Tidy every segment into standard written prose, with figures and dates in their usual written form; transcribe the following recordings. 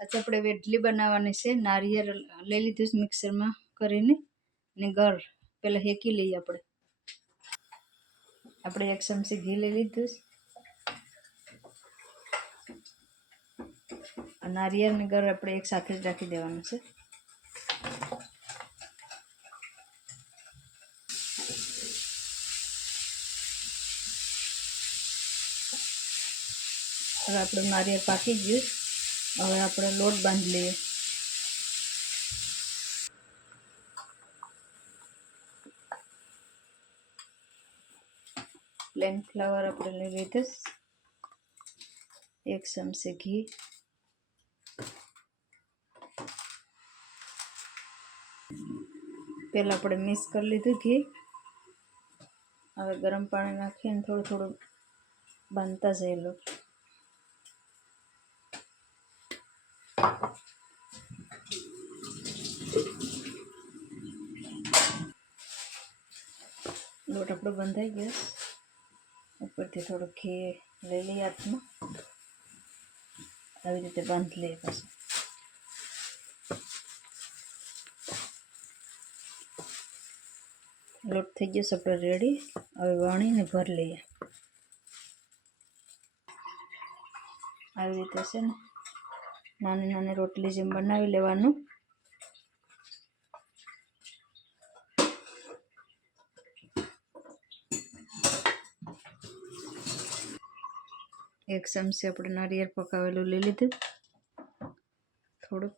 આજે આપણે વેડલી બનાવવાની છે. નારિયેળ લઈ લીધું છે મિક્સરમાં કરીને ને ગર પહેલાં શેકી લઈએ. આપણે 1 ચમચી ઘી લઈ લીધું છે. નારિયેળ ને ગર આપણે એક સાથે જ રાખી દેવાનું છે. હવે આપણું નારિયેળ પાકી ગયું. હવે આપણે લોટ બાંધી લઈએ. પ્લેન ફ્લાવર આપણે લઈ લીધું. 1 ચમચી ઘી, પહેલાં આપણે મિક્સ કરી લીધું ઘી. હવે ગરમ પાણી નાખીને થોડું થોડું બાંધતા જઈએ લોટ. લોટ આપણો બંધાઈ ગયો. ઉપરથી થોડું ઘી લઈ લઈએ હાથમાં. આવી રીતે બાંધી લઈએ. પાછું લોટ થઈ ગયો છે આપણે રેડી. હવે વણીને ભરી લઈએ. આવી રીતે છે ને નાની નાની રોટલી જેમ બનાવી લેવાનું. એક ચમચી આપણે નારિયેળ પકાવેલું લઈ લીધું. થોડુંક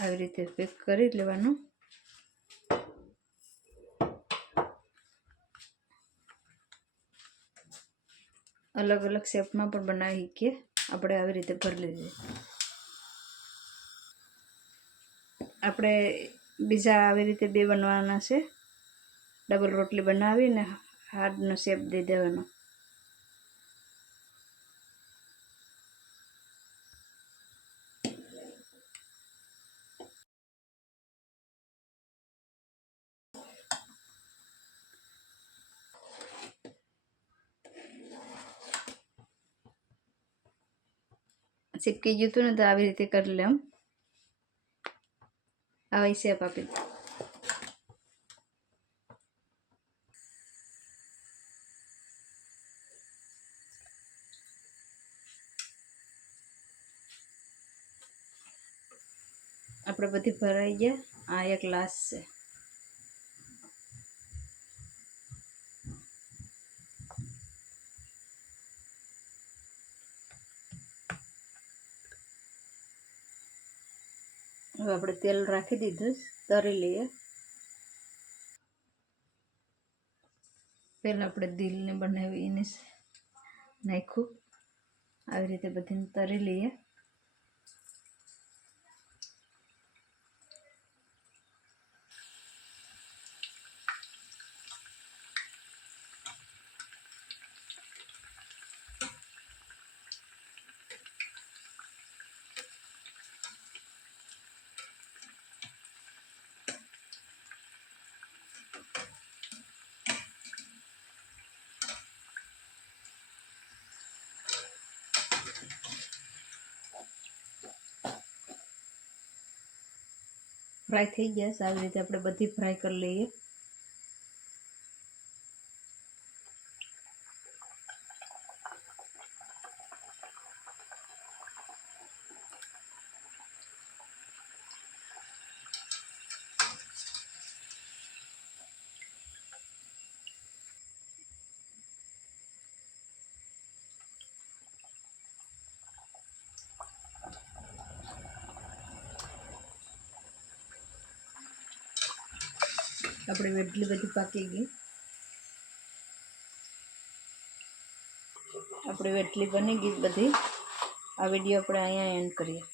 આવી રીતે પેક કરી લેવાનું. અલગ અલગ શેપમાં પણ બનાવી શકીએ. આપણે આવી રીતે ભરી લઈએ. આપણે બીજા આવી રીતે 2 બનવાના છે. ડબલ રોટલી બનાવીને હાર્ડનો શેપ દઈ દેવાનો. ચીપકી ગયું હતું ને તો આવી રીતે કરી લેમ. આવી શેપ આપી દે. આપણે બધી ભરાઈ ગયા. આ એક લાસ્ટ છે. હવે આપણે તેલ રાખી દીધું. તરી લઈએ. પહેલાં આપણે દિલને બનાવીને નાખ્યું. આવી રીતે બધીને તરી લઈએ. ફ્રાય થઈ ગયા. આવી રીતે આપણે બધી ફ્રાય કરી લઈએ. આપણી વેડલી બધી પાકી ગઈ. આપણી વેડલી બની ગઈ બધી. આ વિડીયો આપણે અહીંયા એન્ડ કરીએ.